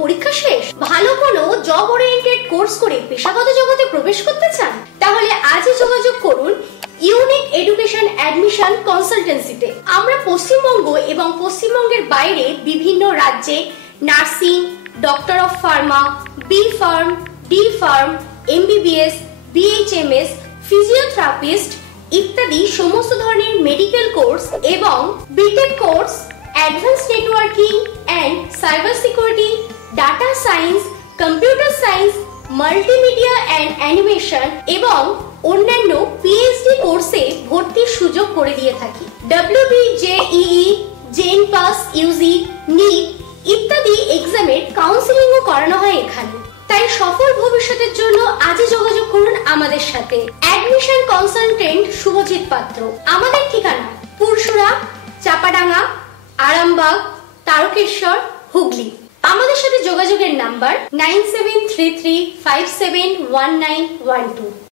পরীক্ষা শেষ, ভালো কোনো জব ওরিয়েন্টেড কোর্স করে পেশাগত জগতে প্রবেশ করতে চান, তাহলে আজই যোগাযোগ করুন ইউনিক এডুকেশন অ্যাডমিশন কনসালটেন্সিতে। আমরা পশ্চিমবঙ্গ এবং পশ্চিমবঙ্গের বাইরে বিভিন্ন রাজ্যে nursing, doctor of pharma, B pharm, D pharm, MBBS, BHMS, physiotherapist ইত্যাদি সমস্ত ধরনের মেডিকেল কোর্স এবং BTech course, advance networking and cyber security, data science, computer science, multimedia and animation এবং অন্যান্য পিএইচডি কোর্সে ভর্তির সুযোগ করে দিয়ে থাকি। WBJEE, JENPAS, UG, NEET ইত্যাদি এক্সামের কাউন্সিলিংও করানো হয় এখানে। তাই সফল ভবিষ্যতের জন্য আজই যোগাযোগ করুন আমাদের সাথে। অ্যাডমিশন কনসালটেন্ট শুভজিৎ পাত্র। আমাদের ঠিকানা পুরসুরা, চাপাডাঙ্গা, আরামবাগ, তারকেশ্বর, হুগলি। আমাদের সাথে যোগাযোগের নাম্বার 9733571912।